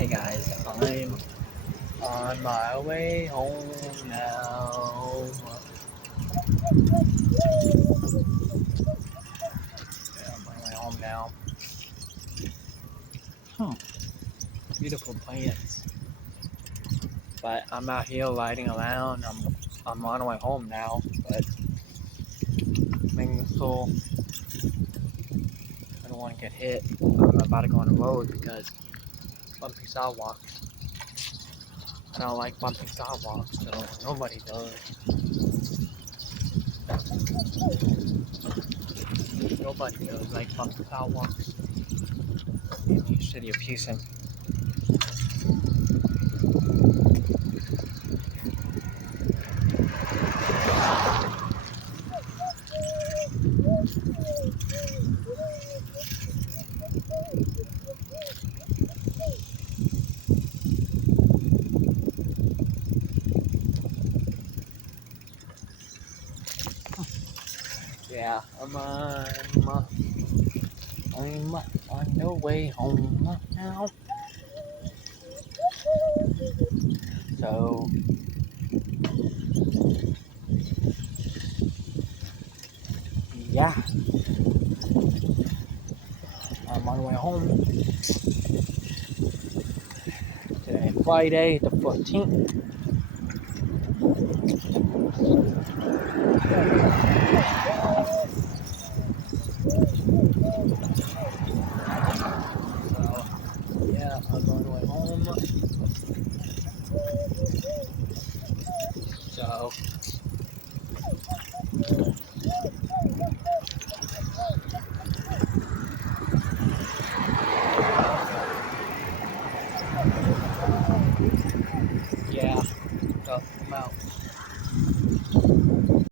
Hey guys, I'm on my way home now. Yeah, I'm on my way home now. Beautiful plants. But I'm out here riding around. I'm on my way home now, but making so I don't want to get hit. I'm about to go on the road because bumpy sidewalks. I don't like bumpy sidewalks, so nobody does. Nobody does like bumpy sidewalks in the city of Houston. Yeah, I'm on the way home now. So yeah, I'm on the way home. Today, Friday the 14th. So yeah, I'm on the way home. So yeah, so I'm out.